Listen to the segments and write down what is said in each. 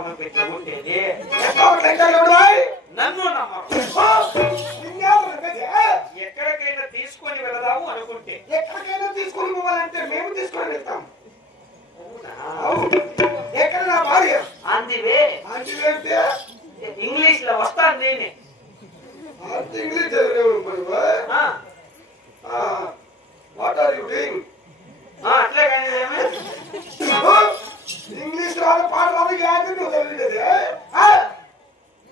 అమ్మ పెట్టి ముట్టేది నన్ను ఎక్కడికైనా తీసుకొని వెళదాము అనుకుంటే ఎక్కడికైనా తీసుకొని పోవాలంటే మేము తీసుకొని వెళ్తాం. ఎక్కడ నా భార్య అందివే ఇంగ్లీష్ లో వస్తాను నేనే English what are you doing అట్లే కానీ ఇంగ్లీష్ రాదు పాట రాదు యాది నువ్వు చదివేది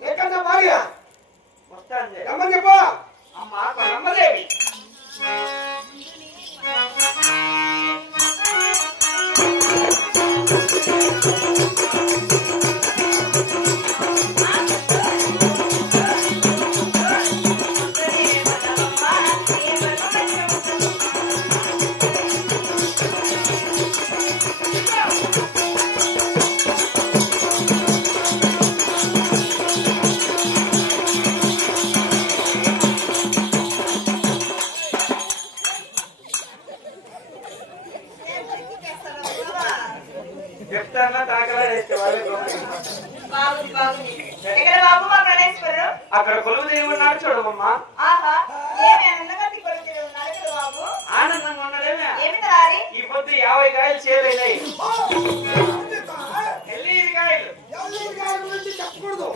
ఎక్కడ నా భార్య వస్తాను రమ్మని చెప్పా అమ్మా రమ్మదేవి అక్కడ కొలువు దేవి ఉన్నాడు చూడమ్మా ఆనందంగా ఉన్నదేమే ఈ పొద్దు 50 కాయలు చేరైనాయి కాయలు చెప్పకూడదు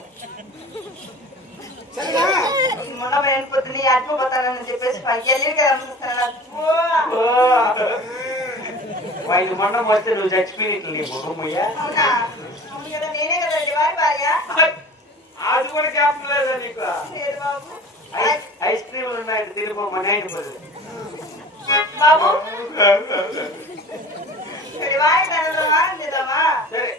మొన్న పొద్దున అడ్డుపోతానని చెప్పేసి ఐదు మండం వస్తే నువ్వు చచ్చిపోయినట్లు నేనే కదండి వారి భార్య అది కూడా జ్ఞాపకం లేదా నీకు ఐస్ క్రీములు ఉన్నాయి తిరిగిపోమని ఆయన బాబు వారి తనదమ్మా సరే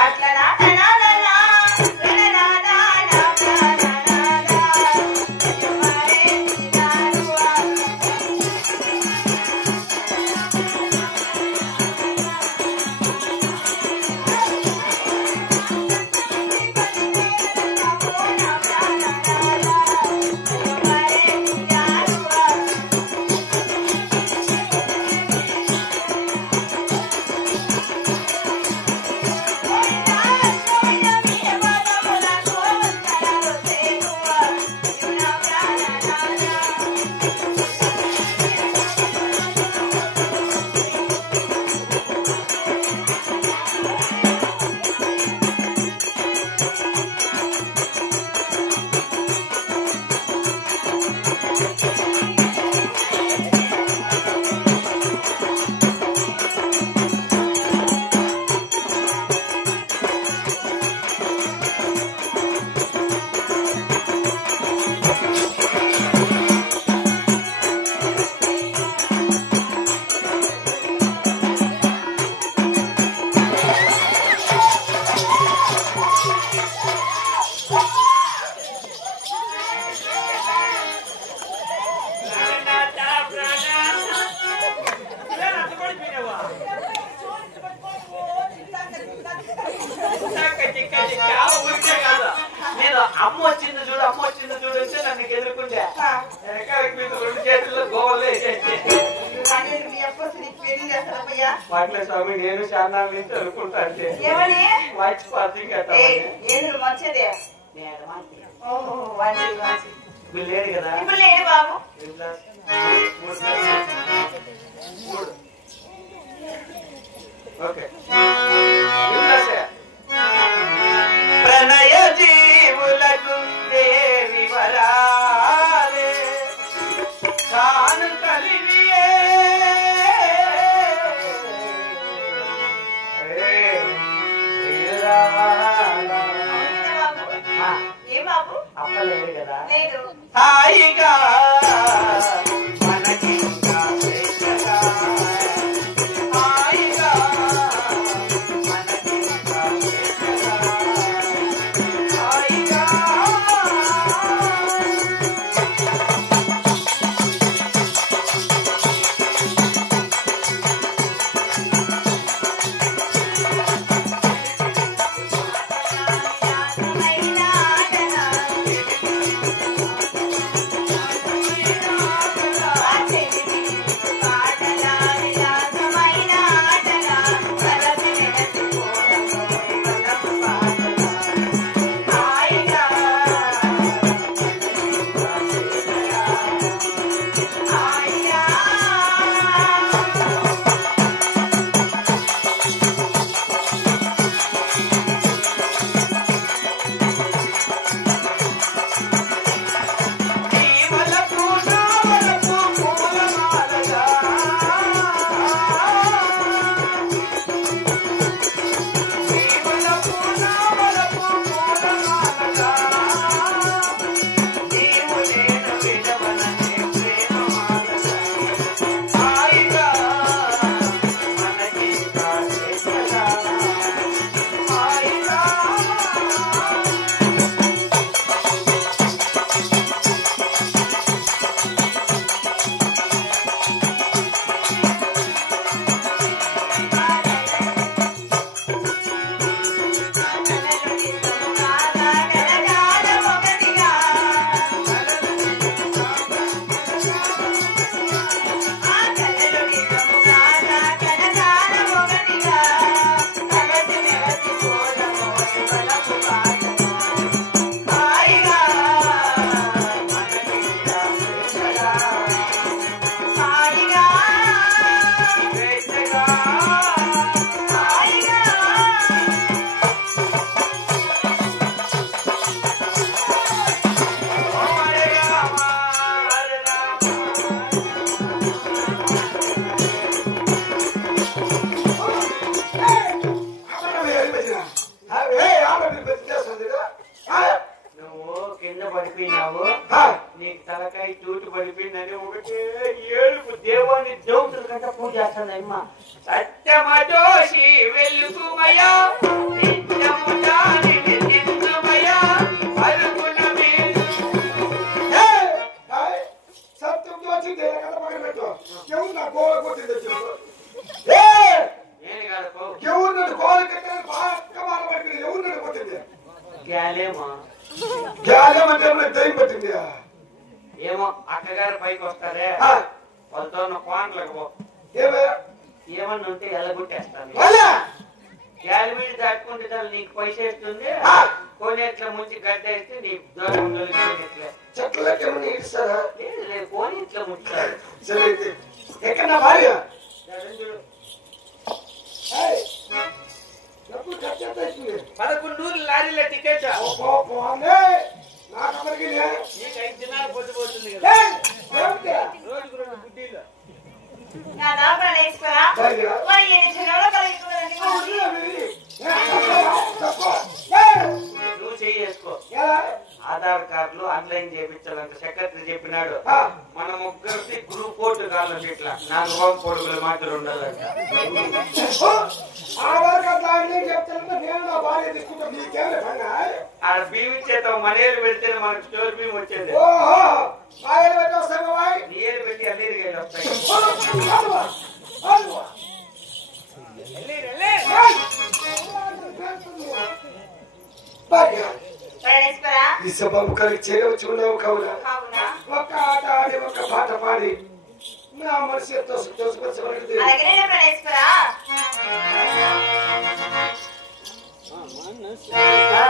అట్లా నేను అమ్మ వచ్చింది చూడు అంటే నన్ను ఎదుర్కొంటే రెండు చేతుల్లో గోవలే వాటిలో స్వామి నేను చాలా నుంచి అనుకుంటా అంటే మర్చిపోతుంది లేదు కదా బాబు ఓకే ప్రణయ జీవులకు దేవి వరాలే తాను కలివియే అప్పలేదు కదా హాయిగా మనకి ఆడని పెట్టేస్తుంది నువ్వు కింద పడిపోయినావు నీకు తలకాయ చూటు పడిపోయిందని ఒకటే ఏడుపు దేవుని దేవుతుల కంటే పూజ చేస్తుంది అమ్మ సత్యమదోషి వెలుగుమయ్యా నిత్యము దాని వెలిగించుమయ్యా అరుగుల మీద సత్యం దోచి దేవకథ పక్కన పెట్టు ఎవరు నా గోడ కొట్టింది నేను కాదు ఎవరు నన్ను గోడ కట్టాలని బాగా మారబడి ఎవరు నన్ను కొట్టింది గ్యాలేమా జ్ఞానం అంటే దయ్యం పట్టింది ఏమో అక్కగారు పైకి వస్తారే వాళ్ళతో కోనలకు పో ఏమన్నా ఉంటే ఎల్లగొట్టేస్తాను గ్యాలి మీద దాటుకుంటే చాలు నీకు పైసా ఇస్తుంది కోనేట్ల ముంచి గడ్డ వేస్తే నీ దూరం చెట్లకి ఏమన్నా ఇస్తారా లేదు లేదు కోనేట్ల ముంచుతాడు సరే అయితే ఎక్కడ నా భార్య డబ్బులు ఖర్చు ఎంత అవుతుంది 11 లారీల టికెట్ నాకు అమరికి నీకు 5 దినాలు పొద్దుపోతుంది కదా రోజుకు 2 గుడ్డీలు నువ్వు చేసుకో ఆధార్ కార్డులు ఆన్లైన్ చేయించాలంటే సెక్రటరీ చెప్పినాడు మన ముగ్గురికి గ్రూప్ ఫోటో కావాలంటే ఇట్లా 4 రూపాయల పొడుగులు మాత్రం ఉండాలంట ఆధార్ కార్డు ఆన్లైన్ చెప్తానంటే నేను నా భార్య తీసుకుంటాను నీకేమే పని ఆడ బియ్యం ఇచ్చేస్తాం మనేళ్ళు పెడితే మనకు స్టోర్ బియ్యం వచ్చేది ఓహో భార్య పెట్టి వస్తాను బాయ్ నీళ్ళు పెట్టి అల్లీరిగా వస్తాయి ఈ సభకు కలిగి చేయవచ్చు ఉన్నావు కావునా ఒక్క ఆట ఆడి ఒక్క పాట పాడి నా మనసు ఎంతో సంతోషపరచబడింది ఆ